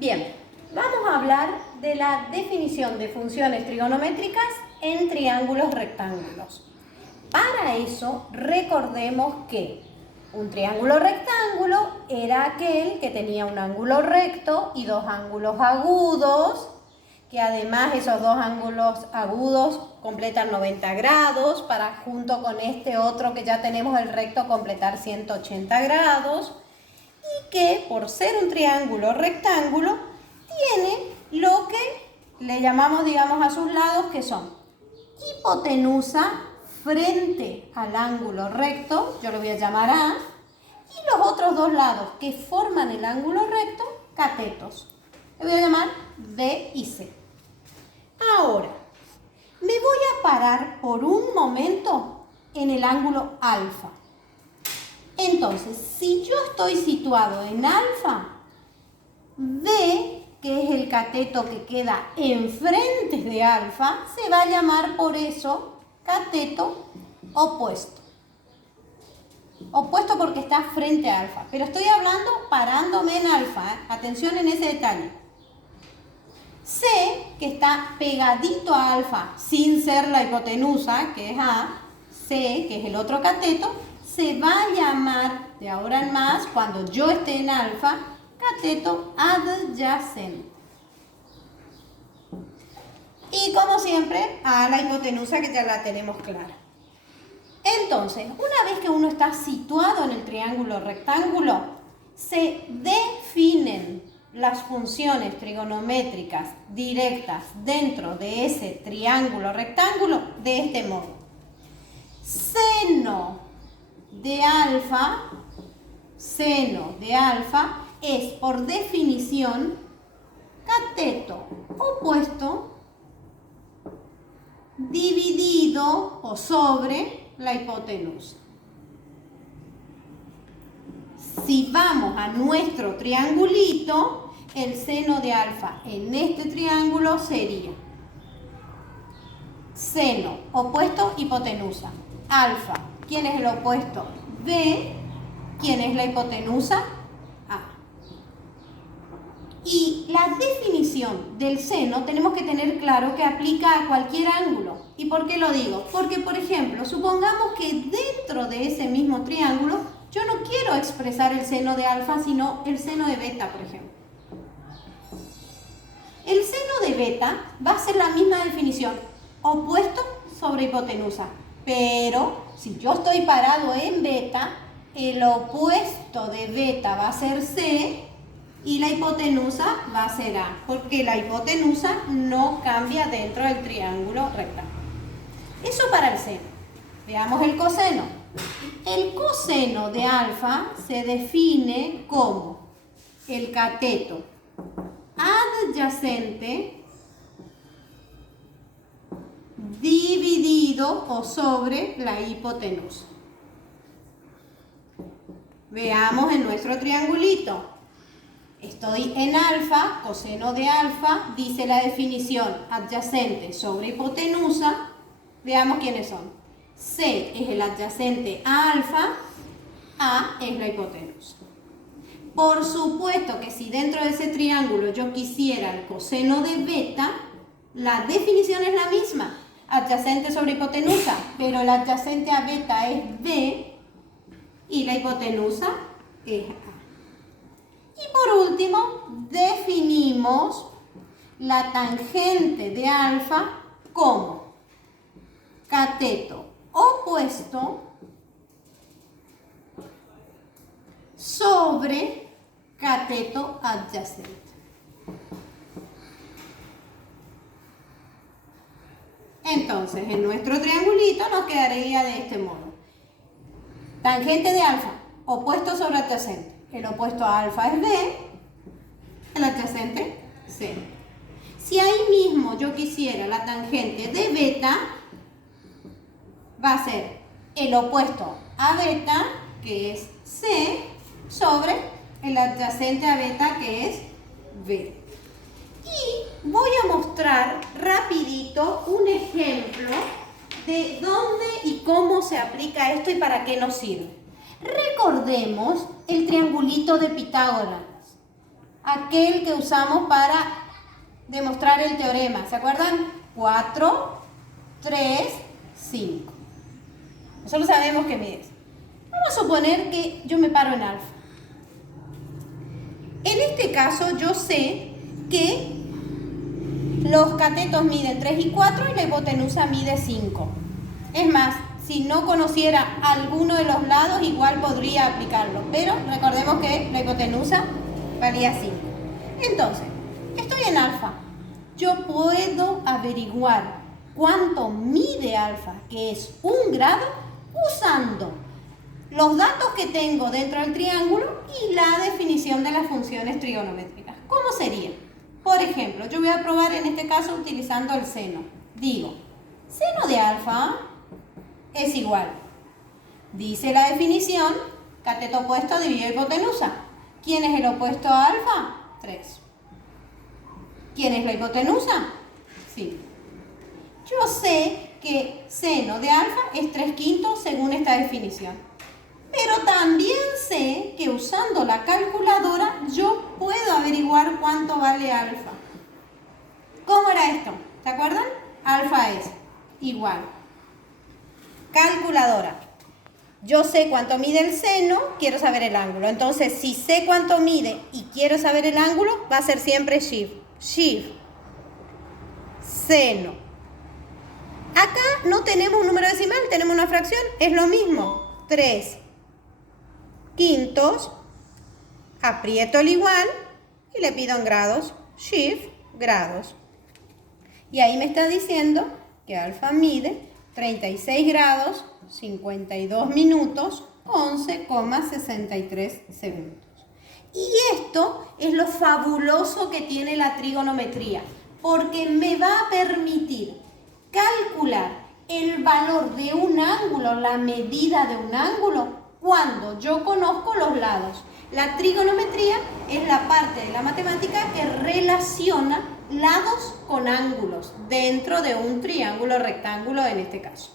Bien, vamos a hablar de la definición de funciones trigonométricas en triángulos rectángulos. Para eso, recordemos que un triángulo rectángulo era aquel que tenía un ángulo recto y dos ángulos agudos, que además esos dos ángulos agudos completan 90 grados para, junto con este otro que ya tenemos el recto, completar 180 grados, y que por ser un triángulo rectángulo tiene lo que le llamamos, digamos, a sus lados, que son hipotenusa frente al ángulo recto, yo lo voy a llamar A, y los otros dos lados que forman el ángulo recto, catetos. Le voy a llamar B y C. Ahora, me voy a parar por un momento en el ángulo alfa. Entonces, si yo estoy situado en alfa, B, que es el cateto que queda enfrente de alfa, se va a llamar por eso cateto opuesto. Opuesto porque está frente a alfa. Pero estoy hablando parándome en alfa, ¿eh? Atención en ese detalle. C, que está pegadito a alfa, sin ser la hipotenusa, que es A, C, que es el otro cateto, se va a llamar, de ahora en más, cuando yo esté en alfa, cateto adyacente. Y como siempre, a la hipotenusa, que ya la tenemos clara. Entonces, una vez que uno está situado en el triángulo rectángulo, se definen las funciones trigonométricas directas dentro de ese triángulo rectángulo de este modo. Seno de alfa es por definición cateto opuesto dividido o sobre la hipotenusa. Si vamos a nuestro triangulito, el seno de alfa en este triángulo sería seno opuesto hipotenusa. Alfa, ¿quién es el opuesto? B, ¿quién es la hipotenusa? A. Y la definición del seno tenemos que tener claro que aplica a cualquier ángulo. ¿Y por qué lo digo? Porque, por ejemplo, supongamos que dentro de ese mismo triángulo yo no quiero expresar el seno de alfa, sino el seno de beta, por ejemplo. El seno de beta va a ser la misma definición, opuesto sobre hipotenusa. Pero si yo estoy parado en beta, el opuesto de beta va a ser C y la hipotenusa va a ser A, porque la hipotenusa no cambia dentro del triángulo rectángulo. Eso para el seno. Veamos el coseno. El coseno de alfa se define como el cateto adyacente dividido o sobre la hipotenusa. Veamos en nuestro triangulito. Estoy en alfa, coseno de alfa, dice la definición adyacente sobre hipotenusa. Veamos quiénes son. C es el adyacente a alfa, A es la hipotenusa. Por supuesto que si dentro de ese triángulo yo quisiera el coseno de beta, la definición es la misma, adyacente sobre hipotenusa, pero el adyacente a beta es B y la hipotenusa es A. Y por último, definimos la tangente de alfa como cateto opuesto sobre cateto adyacente. Entonces, en nuestro triangulito nos quedaría de este modo. Tangente de alfa, opuesto sobre adyacente. El opuesto a alfa es B, el adyacente C. Si ahí mismo yo quisiera la tangente de beta, va a ser el opuesto a beta, que es C, sobre el adyacente a beta, que es B. Y voy a mostrar rapidito un ejemplo de dónde y cómo se aplica esto y para qué nos sirve. Recordemos el triangulito de Pitágoras. aquel que usamos para demostrar el teorema. ¿Se acuerdan? 4, 3, 5. Nosotros sabemos que mide. Vamos a suponer que yo me paro en alfa. En este caso yo sé que los catetos miden 3 y 4 y la hipotenusa mide 5. Es más, si no conociera alguno de los lados, igual podría aplicarlo. Pero recordemos que la hipotenusa valía 5. Entonces, estoy en alfa. Yo puedo averiguar cuánto mide alfa, que es 1 grado, usando los datos que tengo dentro del triángulo y la definición de las funciones trigonométricas. ¿Cómo sería? Por ejemplo, yo voy a probar en este caso utilizando el seno. Digo, seno de alfa es igual. Dice la definición, cateto opuesto dividido hipotenusa. ¿Quién es el opuesto a alfa? 3. ¿Quién es la hipotenusa? 5. Yo sé que seno de alfa es 3/5 según esta definición. Pero también sé que usando la calculadora yo puedo averiguar cuánto vale alfa. ¿Cómo era esto? ¿Se acuerdan? Alfa es igual. Calculadora. Yo sé cuánto mide el seno, quiero saber el ángulo. Entonces, si sé cuánto mide y quiero saber el ángulo, va a ser siempre shift. Shift. Seno. Acá no tenemos un número decimal, tenemos una fracción. Es lo mismo. 3/5. Aprieto el igual y le pido en grados. Shift, grados. Y ahí me está diciendo que alfa mide 36 grados, 52 minutos, 11,63 segundos. Y esto es lo fabuloso que tiene la trigonometría, porque me va a permitir calcular el valor de un ángulo, la medida de un ángulo, cuando yo conozco los lados. La trigonometría es la parte de la matemática que relaciona lados con ángulos dentro de un triángulo rectángulo en este caso.